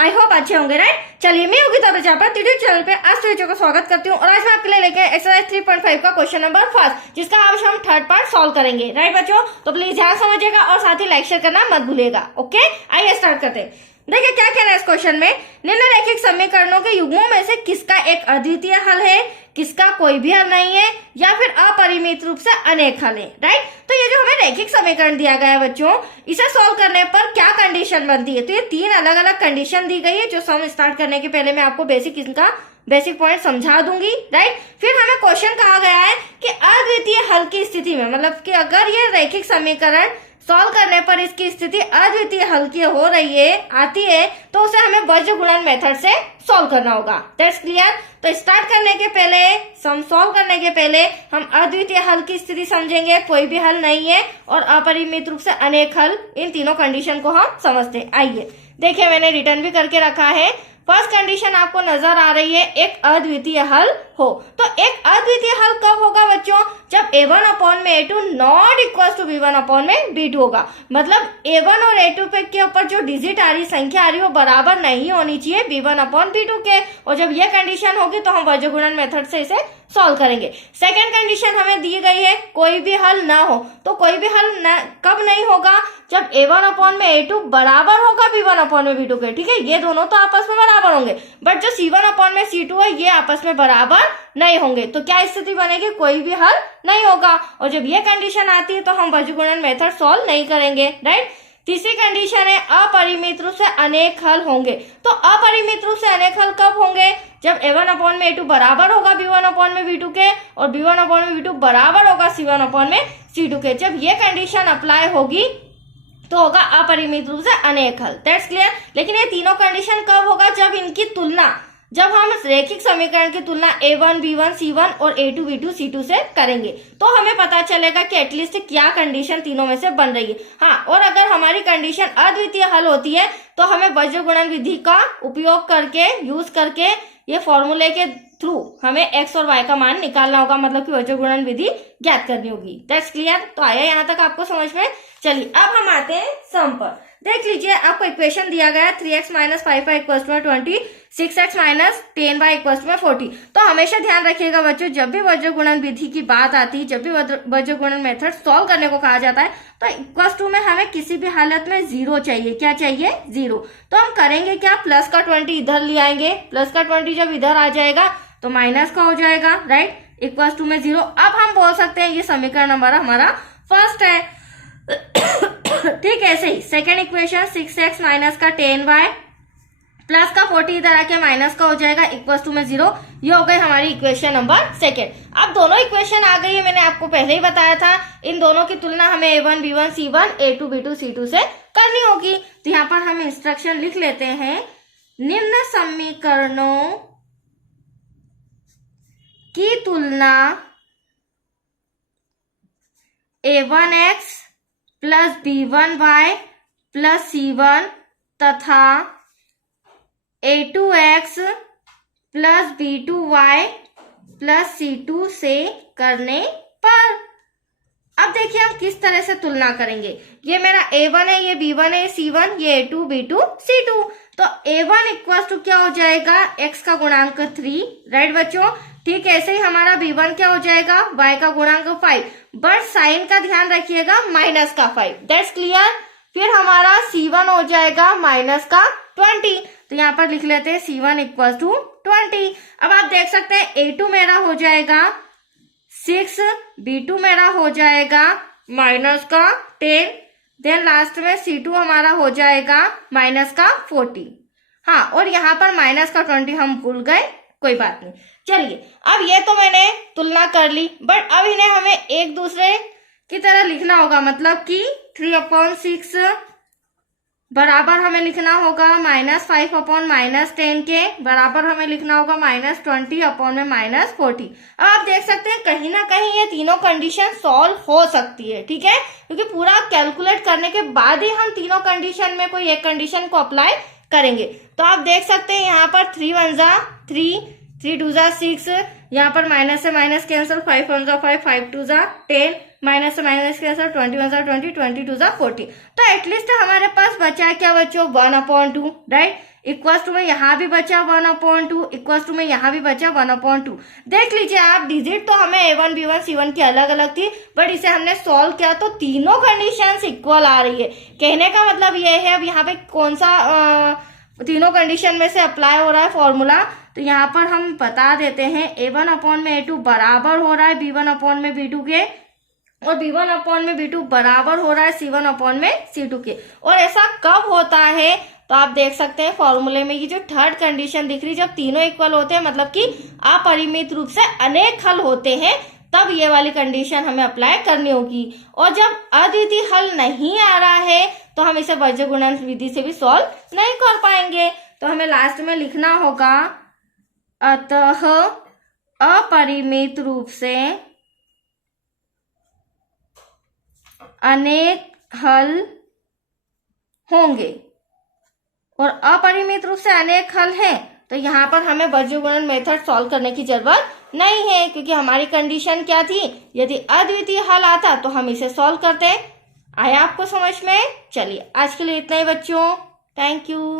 I hope अच्छे होंगे, right. चलिए मैं होगी तब पर चैनल पे आज बच्चों का स्वागत करती हूँ और आज मैं आपके लिए लेके एक्सरसाइज 3.5 का क्वेश्चन नंबर फर्स्ट, जिसका आज हम थर्ड पार्ट सॉल्व करेंगे, राइट बच्चों। तो प्लीज ध्यान समझिएगा और साथ ही लाइक शेयर करना मत भूलिएगा। ओके, आइए स्टार्ट करते हैं। देखिए क्या कहना है इस क्वेश्चन में, निम्नलिखित समीकरणों के युग्मों में से किसका एक अद्वितीय हल है, किसका कोई भी हल नहीं है, या फिर अपरिमित रूप से अनेक हल है, राइट। तो ये जो हमें रैखिक समीकरण दिया गया है बच्चों, इसे सॉल्व करने पर क्या कंडीशन बनती है। तो ये तीन अलग अलग कंडीशन दी गई है, जो सम स्टार्ट करने के पहले मैं आपको बेसिक पॉइंट समझा दूंगी, राइट। फिर हमें क्वेश्चन कहा गया है कि अद्वितीय हल की स्थिति में, मतलब कि अगर ये रैखिक समीकरण सॉल्व करने पर इसकी स्थिति अद्वितीय हल की हो रही है, आती है, तो उसे हमें बीजगणित गुणन मेथड से सॉल्व करना होगा। That's clear. तो स्टार्ट करने के पहले, सम सॉल्व करने के पहले हम अद्वितीय हल की स्थिति समझेंगे, कोई भी हल नहीं है, और अपरिमित रूप से अनेक हल, इन तीनों कंडीशन को हम समझते हैं। आइए देखिए, मैंने रिटर्न भी करके रखा है। फर्स्ट कंडीशन आपको नजर आ रही है, एक अद्वितीय हल हो। तो एक अद्वितीय हल कब होगा बच्चों, जब a1 अपॉन में a2 not equal to b1 upon में b2 होगा। मतलब a1 और a2 पे के ऊपर जो डिजिट आ रही, संख्या आ रही, वो बराबर नहीं होनी चाहिए b1 अपॉन b2 के। और जब ये कंडीशन होगी तो हम बीजगणित गुणन मेथड से इसे सॉल्व करेंगे। सेकेंड कंडीशन हमें दी गई है, कोई भी हल ना हो। तो कोई भी हल कब नहीं होगा, जब a1 अपॉन में a2 बराबर होगा b1 अपॉन में b2 के, ठीक है। ये दोनों तो आपस में बराबर होंगे, बट जो c1 अपॉन में c2 है, ये आपस में बराबर नहीं होंगे। तो क्या स्थिति बनेगी, कोई भी हल नहीं होगा। और जब ये कंडीशन आती है तो हम बीजगणित गुणन मेथड सॉल्व नहीं करेंगे, राइट। तीसरी कंडीशन है, अपरिमित रूप से अनेक हल होंगे। तो अपरिमित रूप से अनेक हल कब होंगे, जब a1 अपॉन में a2 बराबर होगा b1 अपॉन में b2 के, और b1 अपॉन में b2 बराबर होगा c1 अपॉन में c2 के। जब ये कंडीशन अप्लाई होगी तो होगा अपरिमित रूप से अनेक हल। That's clear. लेकिन ये तीनों कंडीशन कब होगा, जब इनकी तुलना, जब हम रैखिक समीकरण की तुलना a1 b1 c1 और a2 b2 c2 से करेंगे, तो हमें पता चलेगा कि एटलीस्ट क्या कंडीशन तीनों में से बन रही है। हाँ, और अगर हमारी कंडीशन अद्वितीय हल होती है तो हमें बीजगणित गुणन विधि का उपयोग करके, यूज करके, ये फॉर्मूले के थ्रू हमें x और y का मान निकालना होगा, मतलब कि बीजगणित गुणन विधि ज्ञात करनी होगी। That's clear. तो आया यहाँ तक आपको समझ में। चलिए अब हम आते हैं सम पर। देख लीजिए, आपको इक्वेशन दिया गया है 3x minus 5y equals to 20, 6x minus 10y equals to 40। तो हमेशा ध्यान रखिएगा बच्चों, जब भी बीजगणित गुणन विधि की बात आती है, जब भी बीजगणित गुणन मेथड सॉल्व करने को कहा जाता है, तो इक्वल्स टू में हमें किसी भी हालत में 0 चाहिए। क्या चाहिए, 0। तो हम करेंगे क्या, प्लस का 20 इधर ले आएंगे। प्लस का 20 जब इधर आ जाएगा तो माइनस का हो जाएगा, राइट। इक्वल्स टू में 0। अब हम बोल सकते हैं ये समीकरण नंबर हमारा फर्स्ट है। ठीक है, ऐसे ही सेकेंड इक्वेशन 6x माइनस का 10y प्लस का 40 इधर आके माइनस का हो जाएगा, इक्वल्स टू में 0। ये हो गई हमारी इक्वेशन नंबर सेकेंड। अब दोनों इक्वेशन आ गई है, मैंने आपको पहले ही बताया था। इन दोनों की तुलना हमें a1 b1 c1 a2 b2 c2 से करनी होगी। तो यहाँ पर हम इंस्ट्रक्शन लिख लेते हैं, निम्न समीकरणों की तुलना a1x plus b1y plus c1 तथा a2x plus b2y plus c2 से करने पर। अब देखिए हम किस तरह से तुलना करेंगे। ये मेरा a1 है, ये b1 है, c1, ये a2 b2 c2। तो a1 इक्वल टू क्या हो जाएगा, x का गुणांक 3, राइट बच्चों। ठीक है, ऐसे ही हमारा b1 क्या हो जाएगा, y का गुणांक 5, बट साइन का ध्यान रखिएगा, माइनस का 5। That's clear. फिर हमारा c1 हो जाएगा माइनस का 20। तो यहाँ पर लिख लेते हैं c1 इक्वल टू 20। अब आप देख सकते हैं a2 मेरा हो जाएगा 6, b2 मेरा हो जाएगा माइनस का 10, देन लास्ट में c2 हमारा हो जाएगा माइनस का 40। हाँ, और यहाँ पर माइनस का 20 हम भूल गए, कोई बात नहीं। चलिए, अब ये तो मैंने तुलना कर ली, बट अब इन्हें हमें एक दूसरे की तरह लिखना होगा। मतलब कि 3/6 बराबर हमें लिखना होगा -5 अपॉन -10 के, बराबर हमें लिखना होगा -20 अपॉन में -40। अब आप देख सकते हैं कहीं ना कहीं ये तीनों कंडीशन सॉल्व हो सकती है, ठीक है, क्योंकि पूरा कैलकुलेट करने के बाद ही हम तीनों कंडीशन में कोई एक कंडीशन को अप्लाई करेंगे। तो आप देख सकते हैं यहाँ पर 3 1 जा 3, 3 2 जा 6, यहाँ पर माइनस से माइनस कैंसिल, 5 1 जा 5, 5 2 जा 10, माइनस से माइनस कैंसिल, 21 जा 20, 22 जा 40। तो एटलीस्ट हमारे पास बचा है क्या बच्चों, 1/2, राइट। इक्वल्स टू में यहाँ भी बचा 1/2, इक्वल्स टू में यहाँ भी बचा 1/2। देख लीजिए आप, डिजिट तो हमें A1 B1 C1 की अलग अलग थी, बट इसे हमने सॉल्व किया तो तीनों कंडीशंस इक्वल आ रही है। कहने का मतलब ये है, अब यहाँ पे कौन सा तीनों कंडीशन में से अप्लाई हो रहा है फॉर्मूला, तो यहाँ पर हम बता देते हैं A1/A2 बराबर हो रहा है B1/B2 के, और B1/B2 बराबर हो रहा है C1/C2 के। और ऐसा कब होता है, तो आप देख सकते हैं फॉर्मूले में ये जो थर्ड कंडीशन दिख रही है, जब तीनों इक्वल होते हैं, मतलब कि अपरिमित रूप से अनेक हल होते हैं, तब ये वाली कंडीशन हमें अप्लाई करनी होगी। और जब अद्वितीय हल नहीं आ रहा है तो हम इसे बीजगणित विधि से भी सॉल्व नहीं कर पाएंगे। तो हमें लास्ट में लिखना होगा, अतः अपरिमित रूप से अनेक हल होंगे, और अपरिमित रूप से अनेक हल हैं, तो यहाँ पर हमें बीजगणित मेथड सॉल्व करने की जरूरत नहीं है, क्योंकि हमारी कंडीशन क्या थी, यदि अद्वितीय हल आता तो हम इसे सॉल्व करते। आया आपको समझ में? चलिए आज के लिए इतना ही बच्चों, थैंक यू।